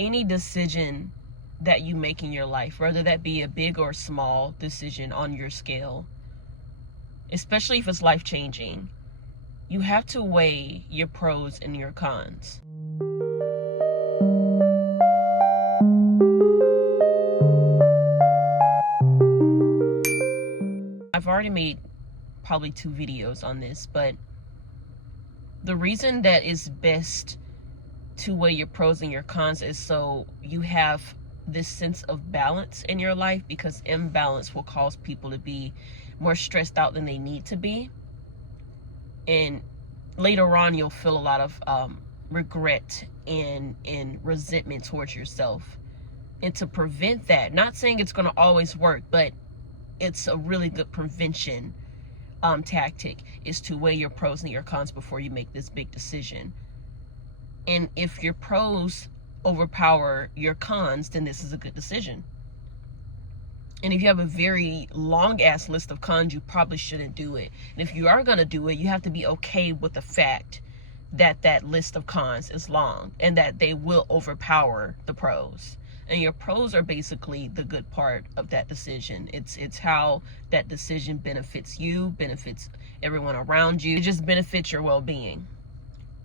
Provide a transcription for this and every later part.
any decision that you make in your life, whether that be a big or small decision on your scale, especially if it's life-changing, you have to weigh your pros and your cons. I've already made probably 2 videos on this, but the reason that it's best to weigh your pros and your cons is so you have this sense of balance in your life, because imbalance will cause people to be more stressed out than they need to be, and later on you'll feel a lot of regret and resentment towards yourself. And to prevent that, not saying it's going to always work, but it's a really good prevention tactic, is to weigh your pros and your cons before you make this big decision. And if your pros overpower your cons, then this is a good decision. And if you have a very long ass list of cons, you probably shouldn't do it. And if you are going to do it, you have to be okay with the fact that that list of cons is long and that they will overpower the pros. And your pros are basically the good part of that decision. It's how that decision benefits you, benefits everyone around you. It just benefits your well-being.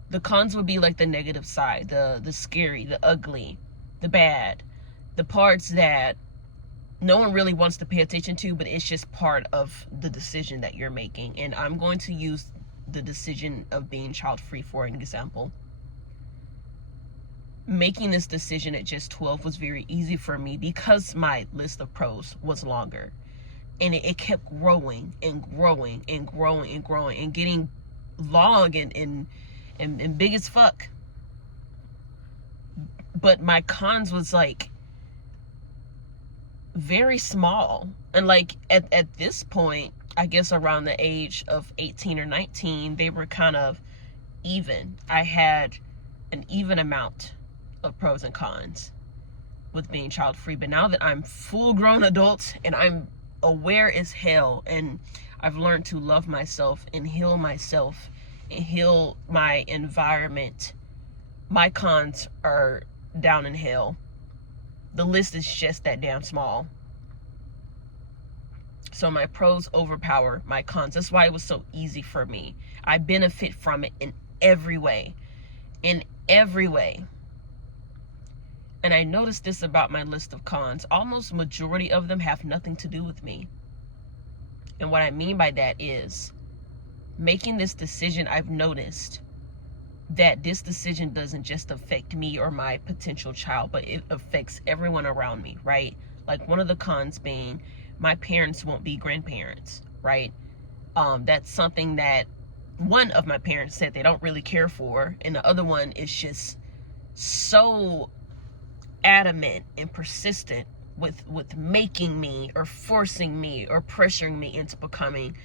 The cons would be like the negative side, the scary, the ugly, the bad, the parts that no one really wants to pay attention to, but it's just part of the decision that you're making. And I'm going to use the decision of being child-free for an example. Making this decision at just 12 was very easy for me because my list of pros was longer. And it kept growing and growing and growing and growing and getting long and big as fuck. But my cons was like very small. And like at this point, I guess around the age of 18 or 19, they were kind of even. I had an even amount of pros and cons with being child free. But now that I'm full grown adult and I'm aware as hell, and I've learned to love myself and heal myself and heal my environment, my cons are down in hell. The list is just that damn small. So my pros overpower my cons. That's why it was so easy for me. I benefit from it in every way. In every way. And I noticed this about my list of cons. Almost majority of them have nothing to do with me. And what I mean by that is, making this decision, I've noticed that this decision doesn't just affect me or my potential child, but it affects everyone around me, right? Like one of the cons being, my parents won't be grandparents, right? That's something that one of my parents said they don't really care for, and the other one is just so adamant and persistent with making me or forcing me or pressuring me into becoming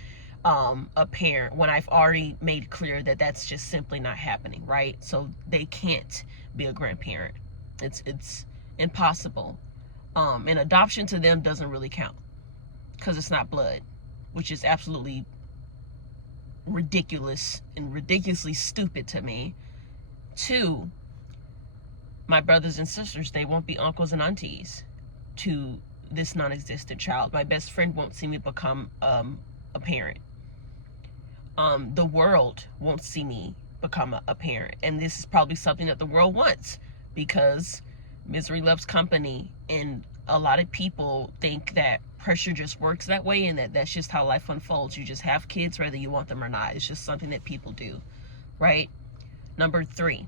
a parent, when I've already made clear that that's just simply not happening, right? So they can't be a grandparent. It's impossible. And adoption to them doesn't really count because it's not blood, which is absolutely ridiculous and ridiculously stupid to me. 2, my brothers and sisters, they won't be uncles and aunties to this non-existent child. My best friend won't see me become a parent. The world won't see me become a parent. And this is probably something that the world wants, because misery loves company, and a lot of people think that pressure just works that way, and that's just how life unfolds. You just have kids whether you want them or not. It's just something that people do, right? Number 3,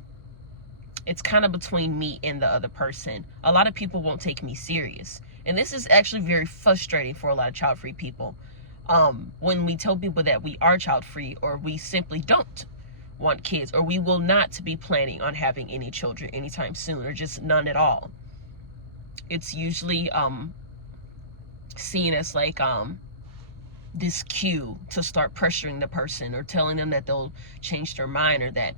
it's kind of between me and the other person. A lot of people won't take me serious, and this is actually very frustrating for a lot of child-free people. When we tell people that we are child-free, or we simply don't want kids, or we will not be planning on having any children anytime soon, or just none at all, it's usually seen as like this cue to start pressuring the person, or telling them that they'll change their mind, or that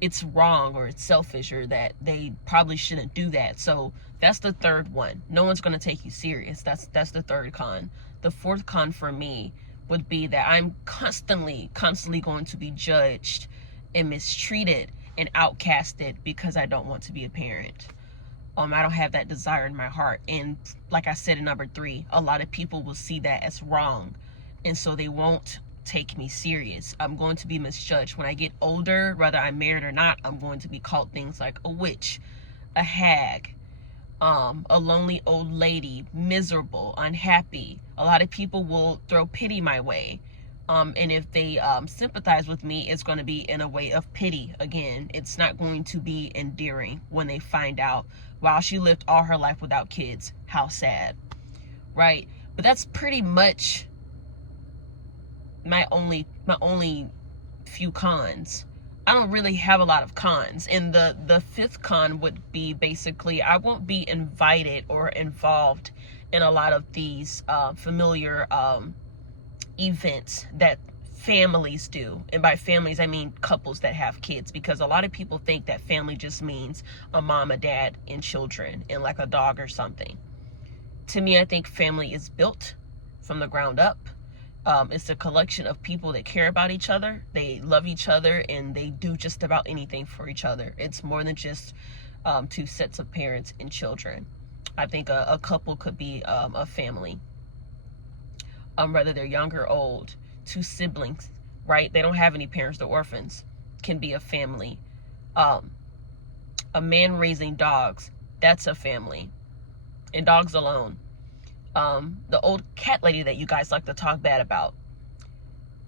it's wrong, or it's selfish, or that they probably shouldn't do that. So that's the 3rd one. No one's going to take you serious. That's the 3rd con. The 4th con for me would be that I'm constantly going to be judged and mistreated and outcasted because I don't want to be a parent. I don't have that desire in my heart. And like I said in number 3, a lot of people will see that as wrong, and so they won't take me serious. I'm going to be misjudged. When I get older, whether I'm married or not, I'm going to be called things like a witch, a hag, a lonely old lady, miserable, unhappy. A lot of people will throw pity my way. And if they sympathize with me, it's going to be in a way of pity. Again, it's not going to be endearing when they find out, wow, she lived all her life without kids. How sad, right? But that's pretty much my only few cons. I don't really have a lot of cons. And the 5th con would be basically I won't be invited or involved in a lot of these familiar events that families do. And by families, I mean couples that have kids, because a lot of people think that family just means a mom, a dad, and children, and like a dog or something. To me, I think family is built from the ground up. It's a collection of people that care about each other, they love each other, and they do just about anything for each other. It's more than just 2 sets of parents and children. I think a couple could be a family. Whether they're young or old, 2 siblings, right? They don't have any parents, they're orphans, can be a family. A man raising dogs, that's a family. And dogs alone. The old cat lady that you guys like to talk bad about,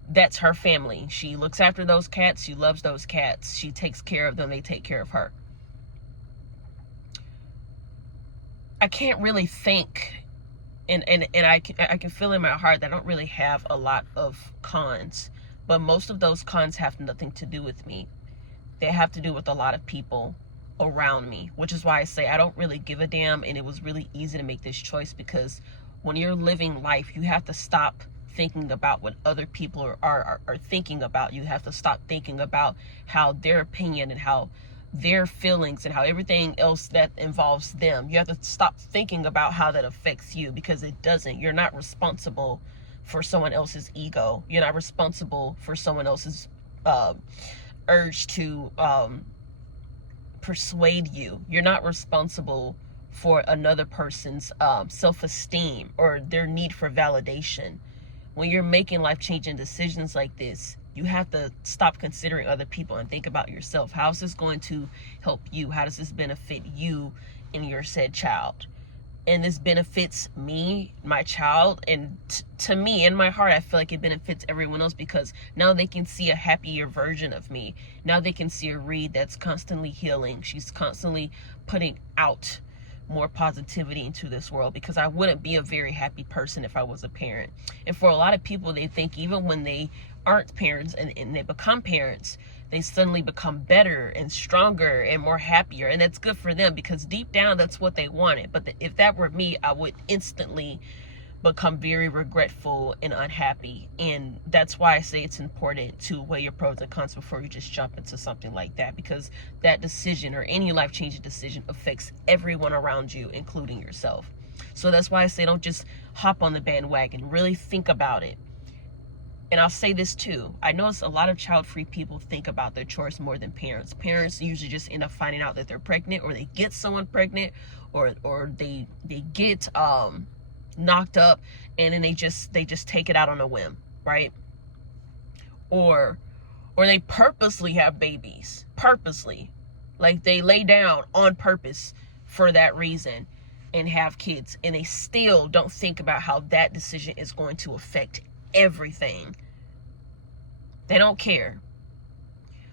that's her family. She looks after those cats, she loves those cats, she takes care of them, they take care of her. I can't really think, and I can feel in my heart that I don't really have a lot of cons, but most of those cons have nothing to do with me. They have to do with a lot of people around me, which is why I say I don't really give a damn. And it was really easy to make this choice, because when you're living life, you have to stop thinking about what other people are thinking about. You have to stop thinking about how their opinion and how their feelings and how everything else that involves them, you have to stop thinking about how that affects you, because it doesn't. You're not responsible for someone else's ego. You're not responsible for someone else's urge to persuade you. You're not responsible for another person's self-esteem or their need for validation. When you're making life-changing decisions like this, you have to stop considering other people and think about yourself. How is this going to help you? How does this benefit you and your said child? And this benefits me, my child, and to me, in my heart, I feel like it benefits everyone else, because now they can see a happier version of me. Now they can see a Reed that's constantly healing. She's constantly putting out more positivity into this world, because I wouldn't be a very happy person if I was a parent. And for a lot of people, they think even when they aren't parents and they become parents, they suddenly become better and stronger and more happier. And that's good for them, because deep down, that's what they wanted. But if that were me, I would instantly become very regretful and unhappy. And that's why I say it's important to weigh your pros and cons before you just jump into something like that, because that decision or any life-changing decision affects everyone around you, including yourself. So that's why I say don't just hop on the bandwagon. Really think about it. And I'll say this too. I notice a lot of child-free people think about their choice more than parents. Parents usually just end up finding out that they're pregnant, or they get someone pregnant, or they get knocked up, and then they just take it out on a whim, right? Or they purposely have babies, purposely, like they lay down on purpose for that reason and have kids, and they still don't think about how that decision is going to affect everything. They don't care.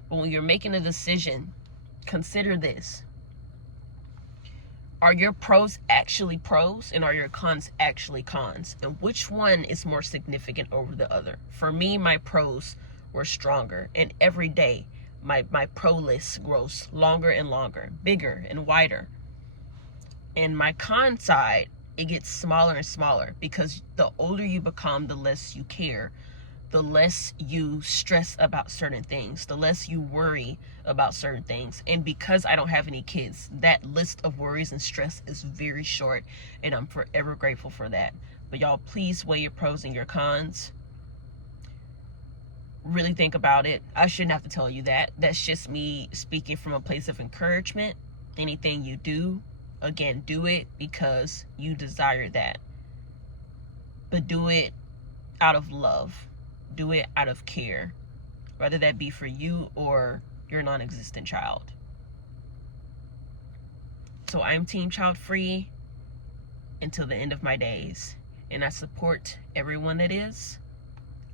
But when you're making a decision, consider this. Are your pros actually pros, and are your cons actually cons? And which one is more significant over the other? For me, my pros were stronger, and every day my pro list grows longer and longer, bigger and wider. And my con side, it gets smaller and smaller, because the older you become, the less you care, the less you stress about certain things, the less you worry about certain things. And because I don't have any kids, that list of worries and stress is very short, and I'm forever grateful for that. But y'all, please weigh your pros and your cons. really think about it. I shouldn't have to tell you that. That's just me speaking from a place of encouragement. Anything you do, again, do it because you desire that. But do it out of love. Do it out of care. Whether that be for you or your non-existent child. So I'm Team Childfree until the end of my days. And I support everyone that is.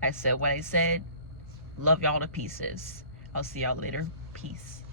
I said what I said. Love y'all to pieces. I'll see y'all later. Peace.